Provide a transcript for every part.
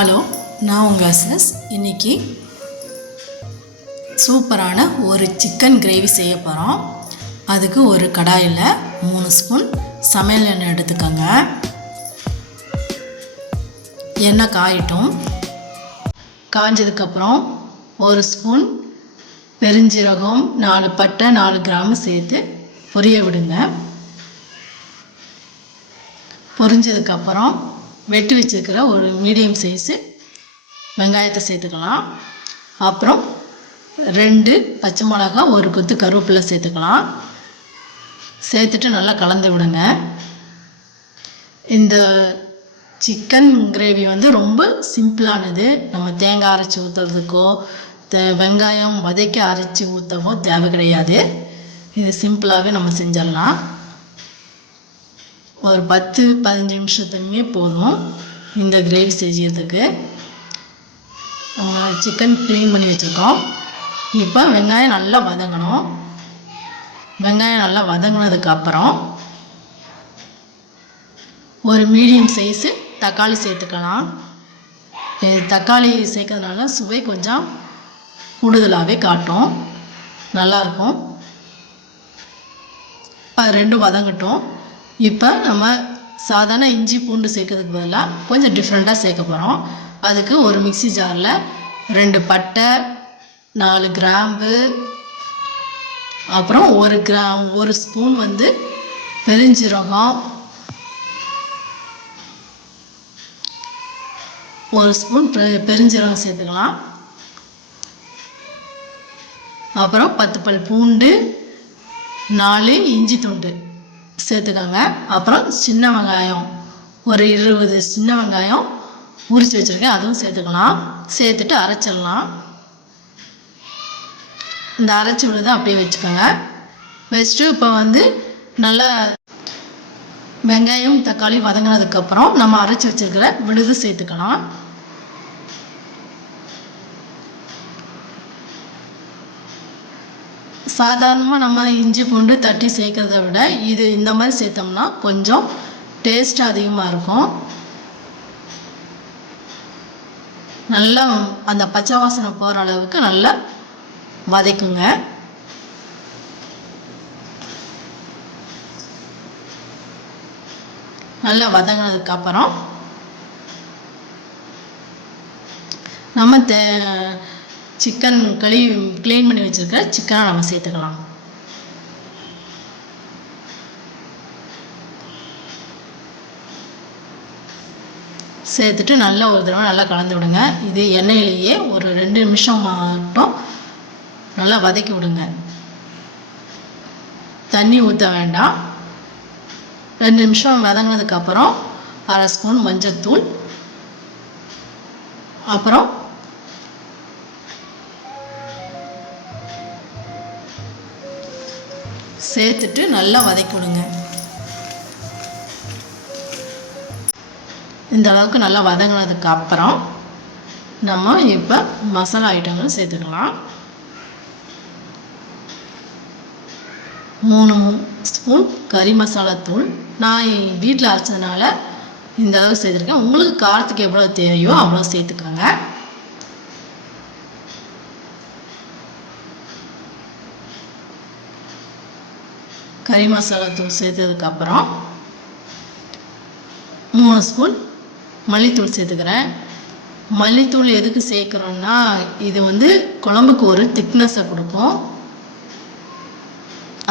Hello, நான் உங்கள் assess. இன்றைக்கி சூப்பரான ஒரு சிக்கன் கிரேவி செய்ய போகிறோம். அதுக்கு ஒரு கடாயில் 3 ஸ்பூன் சமையல் எண்ணெய் எடுத்துக்கோங்க. எண்ணெய் காயட்டும். காய்ஞ்சதுக்கப்புறம் 1 ஸ்பூன் பெருஞ்சீரகம், 4 பட்டை, 4 கிராம்பு சேர்த்து பொரிய விடுங்க. பொரிஞ்சதுக்கப்புறம் வெட்டி வச்சுருக்கிற ஒரு மீடியம் சைஸு வெங்காயத்தை சேர்த்துக்கலாம். அப்புறம் 2 பச்சை மிளகா, 1 கொத்து கருவேப்பிலை சேர்த்துக்கலாம். சேர்த்துட்டு நல்லா கலந்து விடுங்க. இந்த சிக்கன் கிரேவி ரொம்ப சிம்பிளானது. நம்ம தேங்காய் அரைச்சி ஊற்றுறதுக்கோ வெங்காயம் வதக்கி அரைச்சி ஊற்றவோ தேவை கிடையாது. இது சிம்பிளாகவே நம்ம செஞ்சிடலாம். ஒரு 10-15 நிமிஷத்துக்குமே போதும் இந்த கிரேவி செய்யறதுக்கு. நம்ம சிக்கன் க்ளீன் பண்ணி வச்சுருக்கோம். இப்போ வெங்காயம் நல்லா வதங்கணும். வெங்காயம் நல்லா வதங்கினதுக்கப்புறம் ஒரு மீடியம் சைஸு தக்காளி சேர்த்துக்கலாம். தக்காளி சேர்க்கறதுனால சுவை கொஞ்சம் கூடுதலாகவே காட்டும், நல்லாயிருக்கும். அது 2 வதங்கட்டும். இப்போ நம்ம சாதாரண இஞ்சி பூண்டு சேர்க்கறதுக்கு பதிலாக கொஞ்சம் டிஃப்ரெண்ட்டாக சேர்க்க போகிறோம். அதுக்கு ஒரு மிக்ஸி ஜாரில் 2 பட்டை, 4 கிராம்பு, அப்புறம் 1 ஸ்பூன் பெருஞ்சீரகம், 1 ஸ்பூன் பெருஞ்சீரகம் சேர்த்துக்கலாம். அப்புறம் 10 பல் பூண்டு, 4 இஞ்சி துண்டு சேர்த்துக்கோங்க. அப்புறம் சின்ன வெங்காயம் ஒரு 20 சின்ன வெங்காயம் உரித்து வச்சுருக்கேன், அதுவும் சேர்த்துக்கலாம். சேர்த்துட்டு அரைச்சிடலாம். இந்த அரைச்சி விழுதை அப்படியே வச்சுக்கோங்க. வச்சுட்டு இப்போ நல்லா வெங்காயம் தக்காளி வதங்கினதுக்கப்புறம் நம்ம அரைச்சி வச்சுருக்கிற விழுது சேர்த்துக்கலாம். சாதாரணமாக நம்ம இஞ்சி பூண்டு தட்டி சேர்க்கறத விட இந்த மாதிரி சேர்த்தோம்னா கொஞ்சம் டேஸ்ட் அதிகமாக இருக்கும். நல்லா அந்த பச்சை வாசனை போகிற அளவுக்கு நல்லா வதக்குங்க. நல்லா வதங்கினதுக்கப்புறம் நம்ம சிக்கன் க்ளீன் பண்ணி வச்சுருக்க சிக்கனை நம்ம சேர்த்துக்கலாம். சேர்த்துட்டு நல்லா ஒரு தடவை நல்லா கலந்து விடுங்க. இது எண்ணெயிலேயே ஒரு 2 நிமிஷம் மட்டும் நல்லா வதக்கி விடுங்க. தண்ணி ஊற்ற வேண்டாம். 2 நிமிஷம் வதங்கினதுக்கப்புறம் 1/2 ஸ்பூன் மஞ்சள்தூள், அப்புறம் சேர்த்துட்டு நல்லா வதக்கி விடுங்க. இந்த அளவுக்கு நல்லா வதங்கினதுக்கு அப்புறம் நம்ம இப்போ மசாலா ஐட்டங்கள் சேர்த்துக்கலாம். 3 ஸ்பூன் கறி மசாலா தூள். நான் வீட்டில் அரைச்சதுனால இந்த அளவு சேர்த்துருக்கேன். உங்களுக்கு காரத்துக்கு எவ்வளோ தேவையோ அவ்வளோ சேர்த்துக்கோங்க. கறி மசாலா தூள் சேர்த்ததுக்கப்புறம் 3 ஸ்பூன் மல்லித்தூள் சேர்த்துக்கிறேன். மல்லித்தூள் எதுக்கு சேர்க்குறோன்னா இது குழம்புக்கு ஒரு திக்னஸை கொடுக்கும்.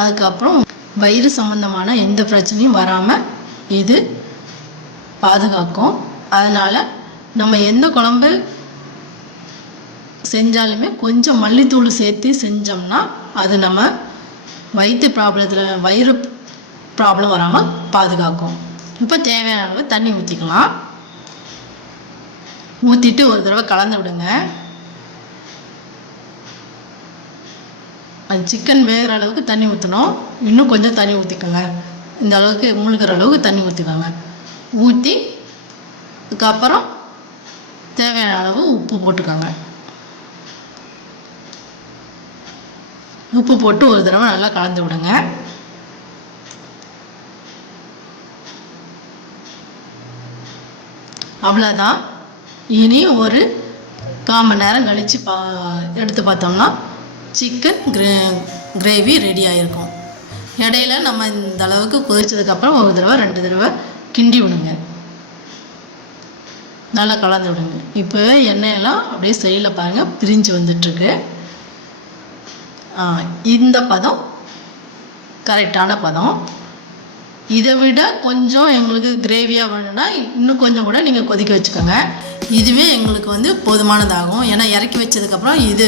அதுக்கப்புறம் வயிறு சம்மந்தமான எந்த பிரச்சனையும் வராமல் இது பாதுகாக்கும். அதனால் நம்ம எந்த குழம்பு செஞ்சாலுமே கொஞ்சம் மல்லித்தூள் சேர்த்து செஞ்சோம்னா அது நம்ம வயிறு ப்ராப்ளம் வராமல் பாதுகாக்கும். இப்போ தேவையான அளவு தண்ணி ஊற்றிக்கலாம். ஊற்றிட்டு ஒரு தடவை கலந்து விடுங்க. அது சிக்கன் வேகிற அளவுக்கு தண்ணி ஊற்றணும். இன்னும் கொஞ்சம் தண்ணி ஊற்றிக்கோங்க. இந்த அளவுக்கு முழுகிற அளவுக்கு தண்ணி ஊற்றிக்கோங்க. ஊற்றி அதுக்கப்புறம் தேவையான அளவு உப்பு போட்டுக்கோங்க. உப்பு போட்டு ஒரு தடவை நல்லா கலந்து விடுங்க. அவ்வளோதான். இனி ஒரு 1/4 மணி நேரம் கழித்து எடுத்து பார்த்தோம்னா சிக்கன் கிரேவி ரெடி ஆகிருக்கும். இடையில நம்ம இந்த அளவுக்கு கொதிச்சதுக்கப்புறம் ஒரு தடவை 2 தடவை கிண்டி விடுங்க, நல்லா கலந்து விடுங்க. இப்போ எண்ணெயெல்லாம் அப்படியே சைடில் பாருங்கள் பிரிஞ்சு வந்துட்டுருக்கு. இந்த பதம் கரெக்டான பதம். இதை விட கொஞ்சம் எங்களுக்கு கிரேவியாக வேணும்னா இன்னும் கொஞ்சம் கூட நீங்கள் கொதிக்க வச்சுக்கோங்க. இதுவே எங்களுக்கு வந்து போதுமானதாகும். ஏன்னா இறக்கி வச்சதுக்கப்புறம் இது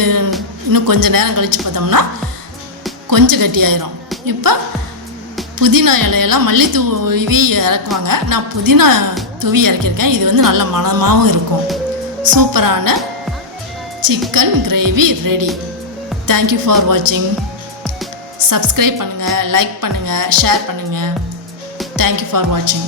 இன்னும் கொஞ்சம் நேரம் கழித்து பார்த்தோம்னா கொஞ்சம் கட்டியாயிரும். இப்போ புதினா இலையெல்லாம் மல்லி தூவி இறக்குவாங்க, நான் புதினா தூவி இறக்கியிருக்கேன். இது வந்து நல்ல மணமாகவும் இருக்கும். சூப்பரான chicken gravy ready. Thank you for வாட்சிங். சப்ஸ்கிரைப் பண்ணுங்கள், லைக் பண்ணுங்கள், ஷேர் பண்ணுங்கள். தேங்க்யூ ஃபார் வாட்சிங்.